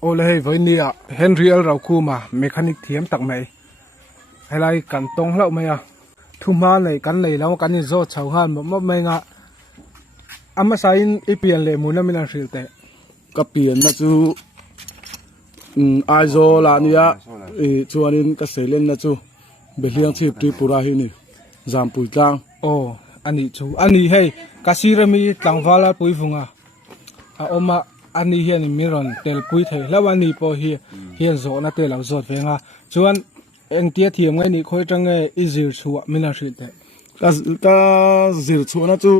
ô lê với nia Henry al rau khu mà mechanic thiếm tặng mày hay là cắn tông lậu mày à thu ma này cắn này lâu cắn như do chầu han mà mày ngã ama sain ipian le muna milang silte kapian na chu aizo la nia chuanin ka selen na chu beliang chip tripura hi ni zampui tlang ô ani chu ani hey kasirami tlangwala pui vunga a oma ani hian miron tel pui thei lawani po hi hian zo na te law zot venga chuan eng tia thiam ngai ni khoi tange izir chuwa milang silte ka zir chuna chu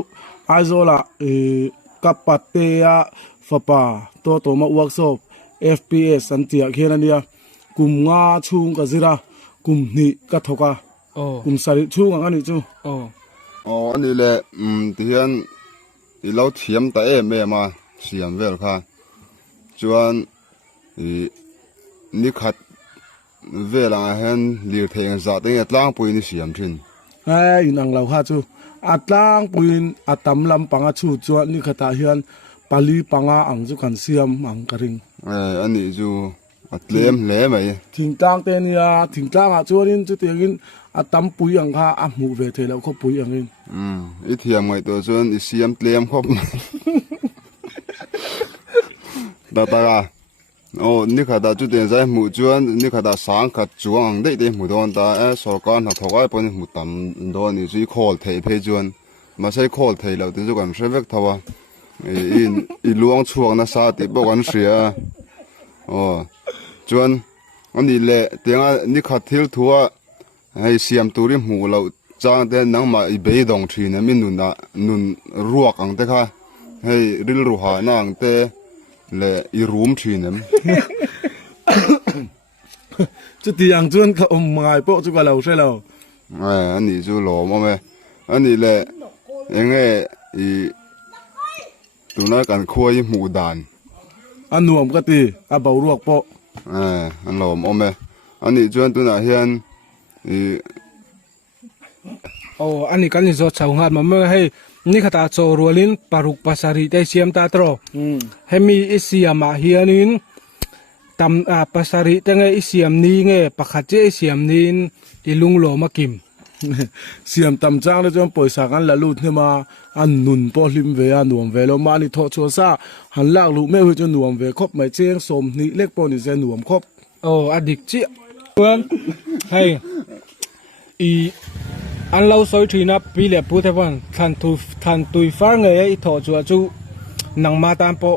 aizo la kapatea fapa to ma workshop fps antia khianania kum nga chung ka zira kum ni ka thoka ô kum sari chung ani chu ô anh đi lệ thì hiện thì lâu thiếm tại em mà xiêm về rồi chuan thì ní khát về là hen liều thèn giả tiếng lang bùi ní xiêm trên ai in ang lau ha chu atlang puin atam lam panga chu chuan ni khata hian pali panga ang chu kan siam ang karing anh đi chu lém lém mày thingtang te nia thingtang a chuanin chu tegin atam pui ang kha a mu ve the lo kho pui angin ít thiểm ngày tôi chuan ít xiêm lém khóc ta à ô ní khát đã chút tiền giải mù chuan ní khát đã sáng khát chuang đấy đấy mù đòn ta sở quan học thọ ai bên mù tầm đòn ní chỉ call thầy phê chuan mà sẽ call thầy lâu thì chú còn sẽ vết thao in luang chuang na sa thì bao quan sửa ô chuan anh đi lệ tiếng ní khát thiếu thua hay xiêm tu đi mù lâu trang tên nắng mà bế đồng thủy này mình nun ruột ang thế kha hay ril ruha na ang thế lệ room thủy này chu tiang chuan kha ngai po chu ka lo se lo anh đi chú lò mà mẹ anh đi lệ anh ấy tụi nó cần khui mù đàn anuam ka ti a bau ruak po anh lò mà mẹ anh đi chuan tụi nó hiền ô ani kan zo chau ngat ma me hey ni khata cho rolin paruk pasari te siam ta tro hemi isiama hianin tam a pasari te nge isiam ni nge pakhat che isiam nin ilung lo makim siam tam chang le chon poisa kan la lut ne ma an nun po hlim ve a nuam ve lo ma ni tho cho sa han lak lu me hu chu nuam ve khop mai cheng som ni lek po ni se nuam khop ô adik chi wan hey i an lâu soi thina pi le pu the wan than tui far nge i tho chu chu nang ma tan po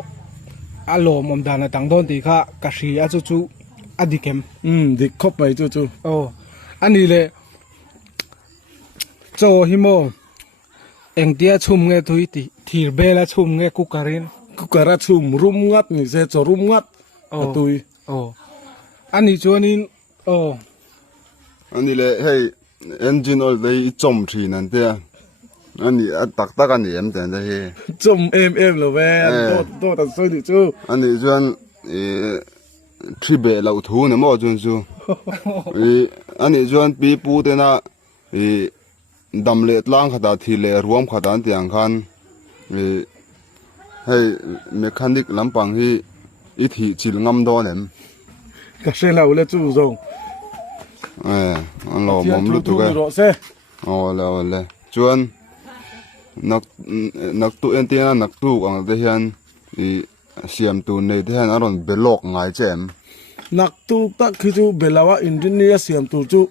alo mom dana tang don ti kha ka si a chu chu adikem dik khop mai chu chu ô ani le cho himo eng tia chum nge thui ti thir bela chum nge ku karin ku kara chum rum ngat ni se cho rum ngat atui ô ani chuanin ô anh đi lệ hey engine oil đây chom thủy này thế anh đi tắc anh đi em thế đây chum em lo ve to ta soi ni chu anh đi chuan tri bể lậu thú này mà chuan chu anh đi chuan pi pu thế na đầm lệ lang khát thì lệ ruộng khát anh tiếng khan hay mechanic làm bằng hi ít thì chỉ ngâm đó nem ka se la le chu zong anh lo mồm lút tụi ro se le chuan nak tu en tia nak tu ang te hian siam tu nei te hian aron belok ngai chem nak tu tak khi chu belawa engineer siam tu chu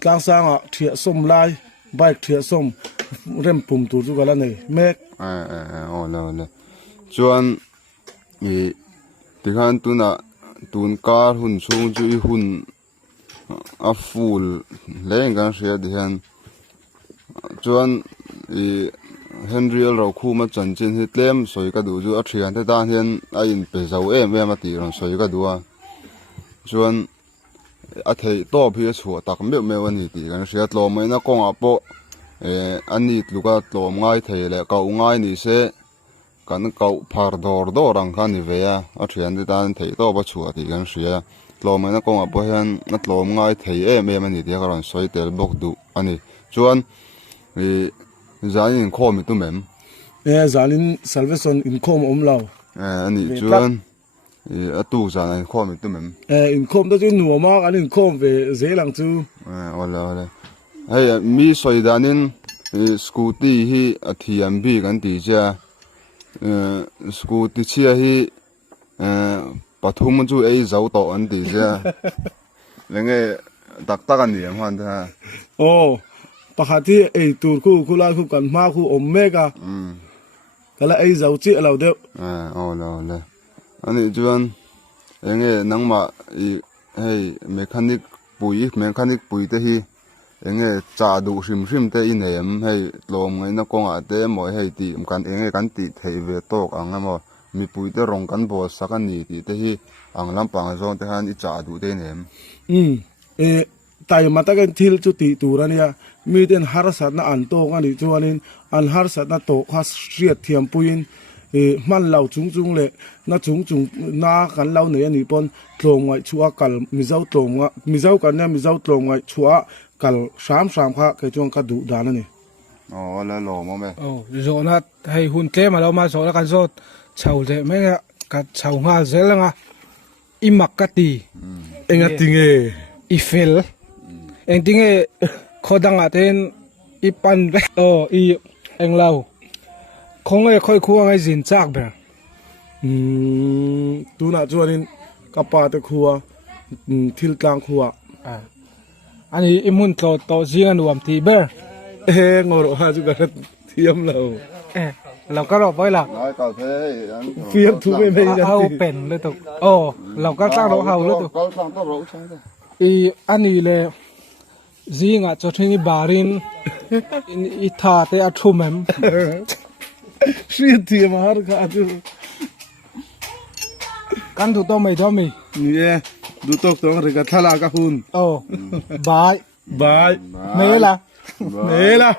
tlang sanga thia som lai bike thia som rem pum tu chu gala nei mek le chuan ti khan tu na tun kar hun chung chu I hun a full leng kan ria de hian chuan Henry al rau khu ma chan chin hi tlem soi ka du chu a thian te dan hian a in pe zo em a ti ron soi ka du a chuan a thei to phi chu tak me me ani ti kan ria tlo mai na kong a po ani tluka tlom ngai thei le ka ngai ni se kan kau phar dor ang khan ni ve a thian te dan thei to ba chu ti kan ria tlo mai na kong a po hian na tlom ngai thei em ani ti ka ron soi tel bok du ani chuan zanin kho mi tu mem zalin salvation in khom om lao ani chuan tu za này kho mình tu mình in khom đó chứ nùa mắc anh in khom về dễ lăng chú ola hay mi soi da nên scooty hi athiam bi kan ti cha scooty chia hi pathum chu ei zau to an ti cha lenge tak tak an niam han tha ồ pakhat hi ei tur khu lai khu kan ma khu omega kala ei zau chi alo deuh ola ani chuan enge nangma hey mechanic pui te hi enge cha du hrim te in hem hei lom ngai na konga te mo hei ti kan enge kan ti thei ve tok angamo mi pui te rong kan bo sakani ti te hi ang lampang zong te han I cha du te nem tai mata kan thil chu ti turania mi den harsat na an to ani chuanin an harsat na to kha riat thiam puin man lau chung le na chung na kan lau ne ani pon tlong ngai chua kal mi zau kan ne mi zau tlong ngai chua kal sam kha ke chuang ka du dan ani ola lo mo me rồi na hay hun tle mà đâu mà rồi là cái rồi chầu thế mấy cái chầu hoa dễ là ngà im mặc cái tì enga tinge ifel anh tinge khó đăng à tên ipan vek i anh lau không ai khơi khu ngay zin chắc bè tu na chuanin kapa te khuwa thil tlang khuwa anh imun to riêng anh uam thì bè ngoro ha chu ka thiam loเราก็รอไว้ล่ะ nói cao thế phiam thu bên đây เฮาเป็นเลยตุกเราก็ตั้งเราเฮาเลยตุก cao sang tao rau sai đây อีอันนี้เลยจีงอ่ะจะที่นี่บารินอีท่าเตะทุ่มแหม riat thiam har ka chu กันถูกต้องไหมทอมมี่ นี่ดูตกตรงเรกะทลากะหุน บาย bye ไม่ล่ะ mela